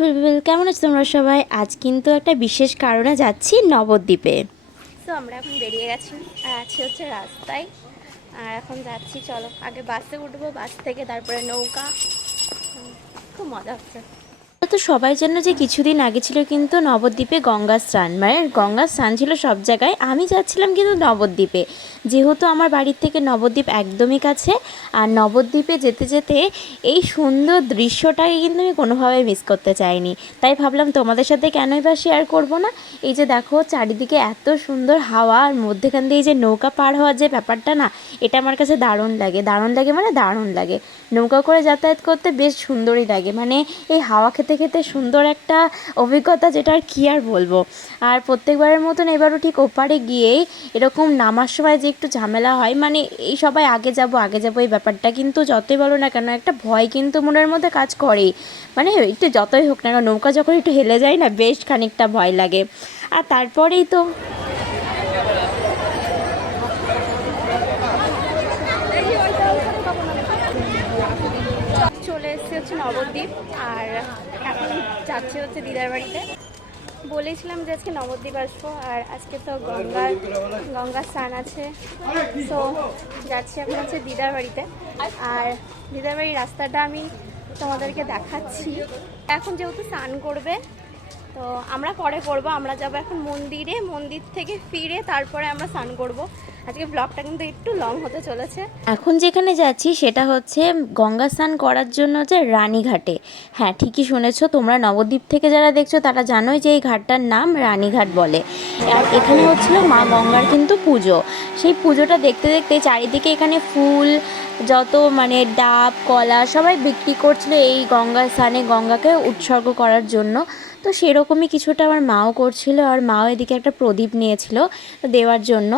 Beautiful কেমন আছো তোমরা সবাই? আজ কিন্তু একটা বিশেষ কারণে যাচ্ছি নবদ্বীপে। তো আমরা এখন বেরিয়ে গেছি আর আছি হচ্ছে রাস্তায়। আর এখন যাচ্ছি, চলো আগে বাসে উঠবো, বাস থেকে তারপরে নৌকা। খুব মজা হচ্ছে। তো সবাই জন্য যে কিছুদিন আগে ছিল কিন্তু নবদ্বীপে গঙ্গা স্নান, মানে গঙ্গা স্নান ছিল সব জায়গায়, আমি যাচ্ছিলাম কিন্তু নবদ্বীপে। যেহেতু আমার বাড়ির থেকে নবদ্বীপ একদমই কাছে, আর নবদ্বীপে যেতে যেতে এই সুন্দর দৃশ্যটাকে কিন্তু আমি কোনোভাবে মিস করতে চাইনি। তাই ভাবলাম তোমাদের সাথে কেনই বা শেয়ার করবো না। এই যে দেখো চারিদিকে এত সুন্দর হাওয়া, আর মধ্যেখান দিয়ে এই যে নৌকা পার হওয়ার যে ব্যাপারটা না, এটা আমার কাছে দারুণ লাগে। মানে দারুণ লাগে। নৌকা করে যাতায়াত করতে বেশ সুন্দরই লাগে, মানে এই হাওয়া খেতে খেতে সুন্দর একটা অভিজ্ঞতা, যেটা আর কী আর বলবো। আর প্রত্যেকবারের মতন এবারও ঠিক ওপারে গিয়েই এরকম নামার সময় যে একটু ঝামেলা হয়, মানে এই সবাই আগে যাবো এই ব্যাপারটা কিন্তু যতই বলো না কেন একটা ভয় কিন্তু মনের মধ্যে কাজ করেই। মানে একটু যতই হোক না কেন, নৌকা যখন একটু হেলে যায় না, বেশ খানিকটা ভয় লাগে। আর তারপরেই তো চলে এসেছি হচ্ছে নবদ্বীপ। আর এখন যাচ্ছি হচ্ছে দিদার বাড়িতে। বলেছিলাম যে আজকে নবদ্বীপ আসবো, আর আজকে তো গঙ্গা স্নান আছে। তো যাচ্ছি এখন হচ্ছে দিদার বাড়িতে। আর দিদার বাড়ির রাস্তাটা আমি তোমাদেরকে দেখাচ্ছি। এখন যেহেতু স্নান করবে, তো আমরা পরে করবো। আমরা যাবো এখন মন্দিরে, মন্দির থেকে ফিরে তারপরে আমরা স্নান করব। আজকে ব্লগটা কিন্তু একটু লং হতে চলেছে। এখন যেখানে যাচ্ছি সেটা হচ্ছে গঙ্গা স্নান করার জন্য যে রানীঘাটে। হ্যাঁ, ঠিকই শুনেছো তোমরা, নবদ্বীপ থেকে যারা দেখছো তারা জানোই যে এই ঘাটটার নাম রানীঘাট বলে। আর এখানে হচ্ছিল মা গঙ্গার কিন্তু পুজো। সেই পুজোটা দেখতে দেখতে চারিদিকে এখানে ফুল, যত মানে ডাব কলা সবাই বিক্রি করছিল এই গঙ্গা স্নানে, গঙ্গাকে উৎসর্গ করার জন্য। তো সেরকমই কিছুটা আমার মাও করছিল, আর মাও এদিকে একটা প্রদীপ নিয়েছিল দেওয়ার জন্য।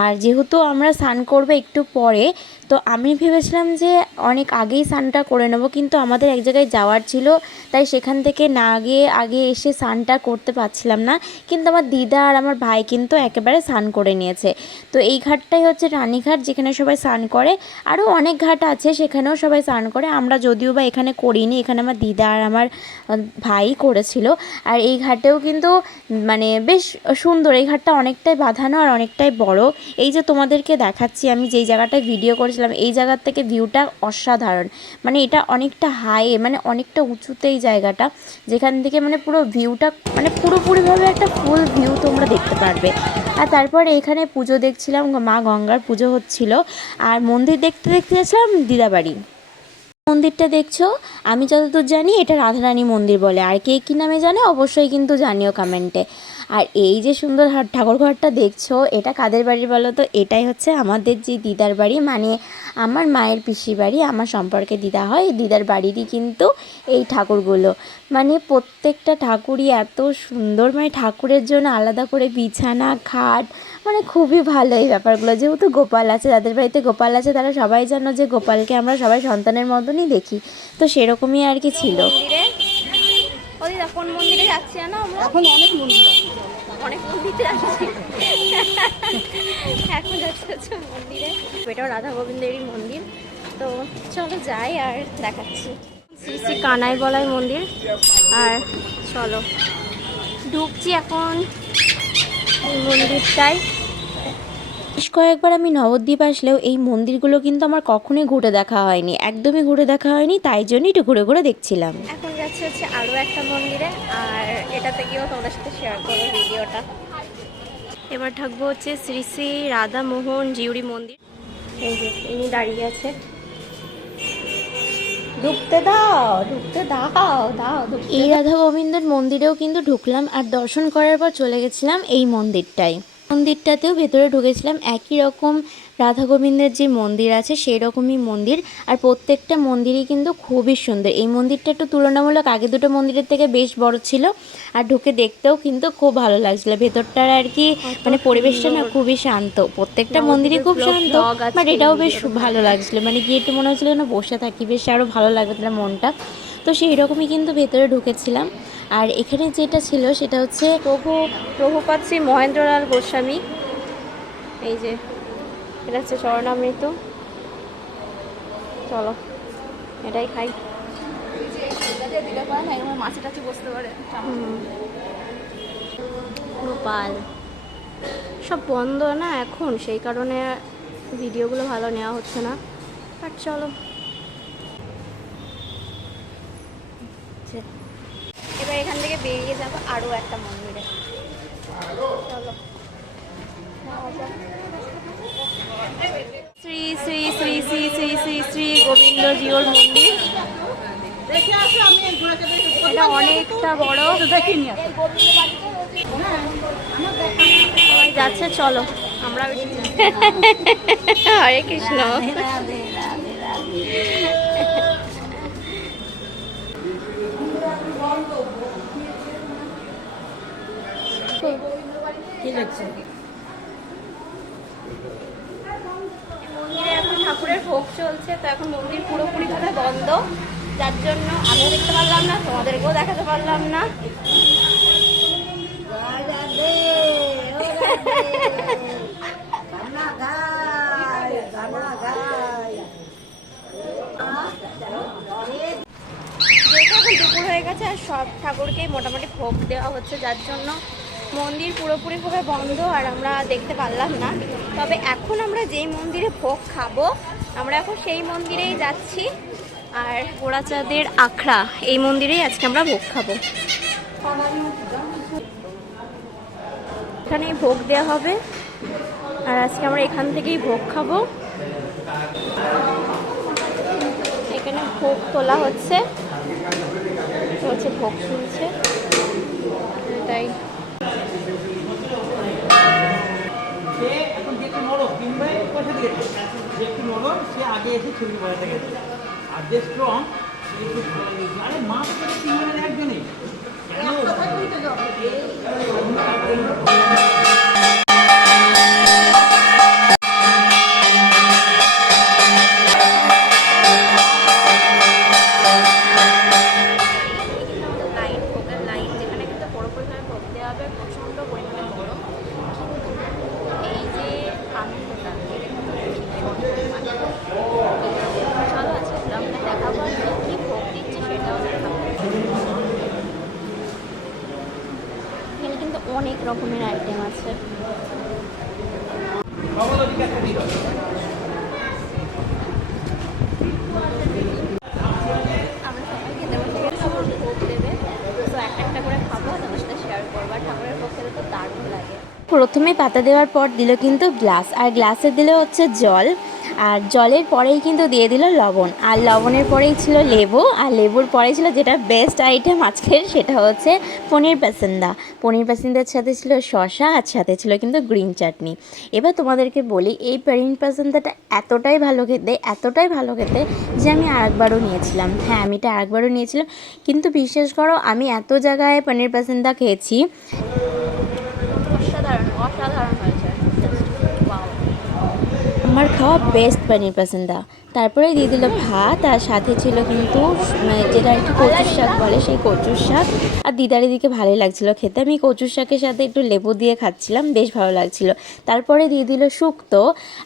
আর যেহেতু আমরা স্নান করবো একটু পরে, তো আমি ভেবেছিলাম যে অনেক আগেই স্নানটা করে নেবো, কিন্তু আমাদের এক জায়গায় যাওয়ার ছিল, তাই সেখান থেকে না গিয়ে আগে এসে স্নানটা করতে পারছিলাম না। কিন্তু আমার দিদা আর আমার ভাই কিন্তু একেবারে স্নান করে নিয়েছে। তো এই ঘাটটাই হচ্ছে রানীঘাট, যেখানে সবাই স্নান করে। আরও অনেক ঘাট আছে, সেখানেও সবাই স্নান করে। আমরা যদিও বা এখানে করিনি, এখানে আমার দিদা আর আমার ভাই করেছিল। আর এই ঘাটেও কিন্তু মানে বেশ সুন্দর, এই ঘাটটা অনেকটাই বাঁধানো আর অনেকটাই বড়। এই যে তোমাদেরকে দেখাচ্ছি আমি যেই জায়গাটায় ভিডিও করেছিলাম, এই জায়গার থেকে ভিউটা অসাধারণ। মানে এটা অনেকটা হাইয়ে, মানে অনেকটা উঁচুতে এই জায়গাটা, যেখান থেকে মানে পুরো ভিউটা মানে পুরোপুরিভাবে একটা ফুল ভিউ তোমরা দেখতে পারবে। আর তারপর এইখানে পুজো দেখছিলাম, মা গঙ্গার পুজো হচ্ছিল। আর মন্দির দেখতে দেখতে গেছিলাম দিদাবাড়ি। মন্দিরটা দেখছো, আমি যতদূর জানি এটা রাধারানী মন্দির বলে, আর কে কী নামে জানে অবশ্যই কিন্তু জানিও কমেন্টে। আর এই যে সুন্দর ঠাকুর ঘরটা দেখছো, এটা কাদের বাড়ির বলো তো? এটাই হচ্ছে আমাদের যে দিদার বাড়ি, মানে আমার মায়ের পিসি বাড়ি। আমার সম্পর্কে দিদা হয়, দিদার বাড়িরই কিন্তু এই ঠাকুরগুলো। মানে প্রত্যেকটা ঠাকুরই এত সুন্দর, মানে ঠাকুরের জন্য আলাদা করে বিছানা খাট, মানে খুবই ভালো এই ব্যাপারগুলো। যেহেতু গোপাল আছে, যাদের বাড়িতে গোপাল আছে তারা সবাই জানো যে গোপালকে আমরা সবাই সন্তানের মতনই দেখি, তো সেরকমই আর কি ছিল। কোন মন্দিরে যাচ্ছি না আমরা? এখন অনেক মন্দির আছে, অনেক মন্দিরে যাচ্ছি। এখন যাচ্ছি হচ্ছে মন্দিরে, এটাও রাধা গোবিন্দেরই মন্দির। তো চলো যাই আর দেখাচ্ছি। শ্রী শ্রী কানাই বলাই মন্দির। আর চলো ঢুকছি এখন এই মন্দিরটায়। বেশ কয়েকবার আমি নবদ্বীপ আসলেও এই মন্দিরগুলো কিন্তু আমার কখনোই ঘুরে দেখা হয়নি, একদমই ঘুরে দেখা হয়নি, তাই জন্যই একটু ঘুরে ঘুরে দেখছিলাম। এখন যাচ্ছে হচ্ছে আরও একটা মন্দিরে, আর এটা থেকেও তোমাদের সাথে শেয়ার করবো ভিডিওটা। এবার থাকবো হচ্ছে শ্রী শ্রী রাধামোহন জিউরি মন্দির। এই যে ইনি দাঁড়িয়ে আছে, ঢুকতে দাও এই রাধা গোবিন্দর মন্দিরেও কিন্তু ঢুকলাম, আর দর্শন করার পর চলে গেছিলাম এই মন্দিরটাতেও ভেতরে ঢুকেছিলাম। একই রকম রাধা গোবিন্দের যে মন্দির আছে সেই রকমই মন্দির, আর প্রত্যেকটা মন্দিরই কিন্তু খুবই সুন্দর। এই মন্দিরটা একটু তুলনামূলক আগে দুটো মন্দিরের থেকে বেশ বড় ছিল, আর ঢুকে দেখতেও কিন্তু খুব ভালো লাগছিল। ভেতরটার আর কি মানে পরিবেশটা না খুবই শান্ত, প্রত্যেকটা মন্দিরই খুব শান্ত, বাট এটাও বেশ ভালো লাগছিল। মানে গিয়ে একটু মনে হচ্ছিল না বসে থাকি, বেশ আরও ভালো লাগবে তাহলে মনটা। তো সেই রকমই কিন্তু ভেতরে ঢুকেছিলাম। আর এখানে যেটা ছিল সেটা হচ্ছে প্রভুপাদ শ্রী মহেন্দ্রলাল গোস্বামী। এই যে এটা হচ্ছে চরণামৃত, চলো এটাই খাই। দিলে পারে না, এরকম মাছি টাছি বসতে পারে। গোপাল সব বন্ধ না এখন, সেই কারণে ভিডিওগুলো ভালো নেওয়া হচ্ছে না। বাট চলো, এবার এখান থেকে বেরিয়ে যাবো আরও একটা মন্দিরে। চলো। শ্রী শ্রী শ্রী শ্রী শ্রী শ্রী শ্রী গোবিন্দ জিওর মন্দির। এটা অনেকটা বড়, সবাই যাচ্ছে, চলো আমরা। হরে কৃষ্ণ। মন্দিরে এখন ঠাকুরের ভোগ চলছে, তো এখন মন্দির পুরোপুরি ভাবে বন্ধ, যার জন্য আমিও দেখতে পারলাম না, তোমাদেরকেও দেখাতে পারলাম না। এখন দুপুর হয়ে গেছে আর সব ঠাকুরকেই মোটামুটি ভোগ দেওয়া হচ্ছে, যার জন্য মন্দির পুরোপুরিভাবে বন্ধ আর আমরা দেখতে পারলাম না। তবে এখন আমরা যেই মন্দিরে ভোগ খাবো, আমরা এখন সেই মন্দিরেই যাচ্ছি। আর গোড়াচাঁদের আখড়া, এই মন্দিরেই আজকে আমরা ভোগ খাবো। এখানেই ভোগ দেওয়া হবে আর আজকে আমরা এখান থেকেই ভোগ খাবো। এখানে ভোগ তোলা হচ্ছে, ভোগ শুনছে তাই। এখন যে একটু নরম কিংবাই পয়সা দিয়েছে, যে একটু নরম সে আগে এসে ছবি পয়সা গেছে, আর যে স্ট্রং সে একটু আরে মাছ করে তিনজনের একজনই অনেক রকমের আইটেম আছে। আমরা সবাই খেতে বসে গেছি, ভোগ দেবে, তো একটা করে খাবো, তোমার সাথে শেয়ার করবো। আর ঠাকুরের ভোগ খেতে তো দারুণ লাগে। প্রথমে পাতা দেওয়ার পর দিল কিন্তু গ্লাস, আর গ্লাসে দিল হচ্ছে জল, আর জলের পরেই কিন্তু দিয়ে দিল লবণ, আর লবণের পরেই ছিল লেবু, আর লেবুর পরেই ছিল যেটা বেস্ট আইটেম আজকের, সেটা হচ্ছে পনির পাসিন্দা। পনির পাসিন্দার সাথে ছিল শসা, আর সাথে ছিল কিন্তু গ্রিন চাটনি। এবার তোমাদেরকে বলি, এই পনির পাসিন্দাটা এতটাই ভালো খেতে যে আমি আরেকবারও নিয়েছিলাম। হ্যাঁ, আমি এটা আরেকবারও নিয়েছিলাম, কিন্তু বিশ্বাস করো আমি এত জায়গায় পনির পাসিন্দা খেয়েছি, অসাধারণ হয়েছে। আমার খাওয়া বেস্ট পনির পাসিন্দা। তারপরে দিয়ে দিল ভাত, আর সাথে ছিল কিন্তু যেটা একটু কচুর শাক বলে, সেই কচুর শাক। আর দিদার দিকে ভালোই লাগছিলো খেতে, আমি কচুর শাকের সাথে একটু লেবু দিয়ে খাচ্ছিলাম, বেশ ভালো লাগছিলো। তারপরে দিয়ে দিল শুক্তো,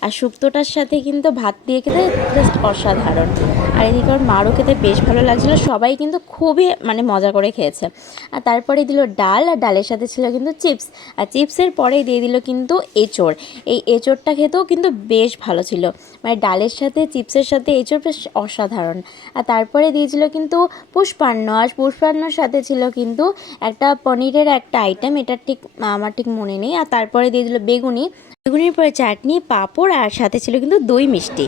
আর শুক্তোটার সাথে কিন্তু ভাত দিয়ে খেতে জাস্ট অসাধারণ। আর এদিকে আমার মারও খেতে বেশ ভালো লাগছিলো, সবাই কিন্তু খুবই মজা করে খেয়েছে। আর তারপরে দিল ডাল, আর ডালের সাথে ছিল কিন্তু চিপস, আর চিপসের পরে দিয়ে দিল কিন্তু এঁচোড়। এই এঁচোড়টা খেতেও কিন্তু বেশ ভালো ছিল, ডালের সাথে চিপসের সাথে এঁচোড় বেশ অসাধারণ। আর তারপরে দিয়েছিল কিন্তু পুষ্পান্ন, আর পুষ্পান্নর সাথে ছিল কিন্তু একটা পনিরের একটা আইটেম, এটা আমার ঠিক মনে নেই। আর তারপরে দিয়ে দিল বেগুনি, বেগুনির পরে চাটনি, পাঁপড়, আর সাথে ছিল কিন্তু দই মিষ্টি।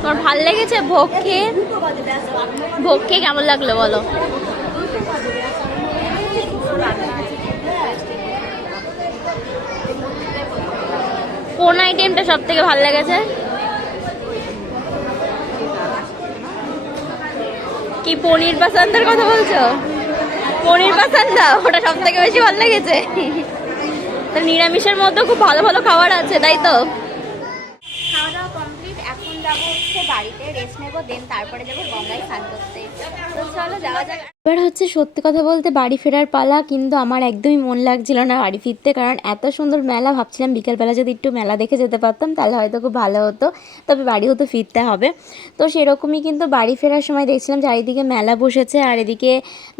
তোমার ভালো লেগেছে ভোগ খেয়ে? ভোগ খেয়ে কেমন লাগলো বলো? কোন আইটেমটা সব থেকে ভালো লেগেছে? কি পনির পাসান্দার কথা বলছো? পনির পাসান্দা ওটা সব থেকে বেশি ভালো লেগেছে? নিরামিষের মধ্যে খুব ভালো ভালো খাবার আছে, তাই তো? খাওয়া দাওয়া কমপ্লিট, এখন যাবো হচ্ছে বাড়িতে, রেস্ট নেবো, দেন তারপরে যাবো গঙ্গায় স্নান করতে। তো চলো যাওয়া যাক। এবার হচ্ছে সত্যি কথা বলতে বাড়ি ফেরার পালা, কিন্তু আমার একদমই মন লাগছিল না বাড়ি ফিরতে, কারণ এত সুন্দর মেলা, ভাবছিলাম বিকেলবেলা যদি একটু মেলা দেখে যেতে পারতাম তাহলে হয়তো খুব ভালো হতো, তবে বাড়িও তো ফিরতে হবে। তো সেরকমই কিন্তু বাড়ি ফেরার সময় দেখছিলাম চারিদিকে মেলা বসেছে, আর এদিকে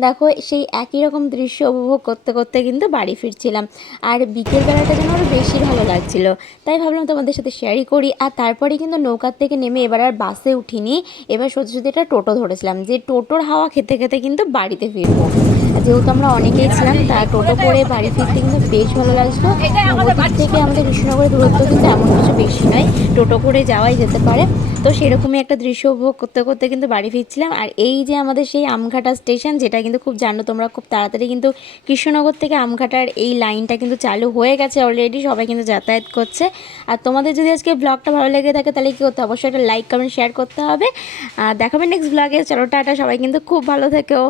দেখো সেই একই রকম দৃশ্য উপভোগ করতে করতে কিন্তু বাড়ি ফিরছিলাম। আর বিকেলবেলাটা যেন আরও বেশি ভালো লাগছিল, তাই ভাবলাম তোমাদের সাথে শেয়ারই করি। আর তারপরে কিন্তু নৌকার থেকে নেমে এবার আর বাসে উঠিনি, এবার সত্যি সত্যি একটা টোটো ধরেছিলাম, যে টোটোর হাওয়া খেতে খেতে কিন্তু বাড়িতে ফিরবো। যেহেতু আমরা অনেকেই ছিলাম, তা টোটো করে বাড়ি ফিরতে কিন্তু বেশ ভালো লাগছিলো। নবদ্বীপ থেকে আমাদের কৃষ্ণনগরের দূরত্ব কিন্তু এমন কিছু বেশি নয়, টোটো করে যাওয়াই যেতে পারে। তো সেরকমই একটা দৃশ্য উপভোগ করতে করতে কিন্তু বাড়ি ফিরছিলাম। আর এই যে আমাদের সেই আমঘাটা স্টেশন, যেটা কিন্তু খুব জানো তোমরা, খুব তাড়াতাড়ি কিন্তু কৃষ্ণনগর থেকে আমঘাটার এই লাইনটা কিন্তু চালু হয়ে গেছে অলরেডি, সবাই কিন্তু যাতায়াত করছে। আর তোমাদের যদি আজকে ব্লগটা ভালো লেগে থাকে তাহলে কী করতে, অবশ্যই একটা লাইক কমেন্ট শেয়ার করতে হবে। দেখাবে নেক্সট ব্লগে। চলো টাটা, সবাই কিন্তু খুব ভালো থেকো।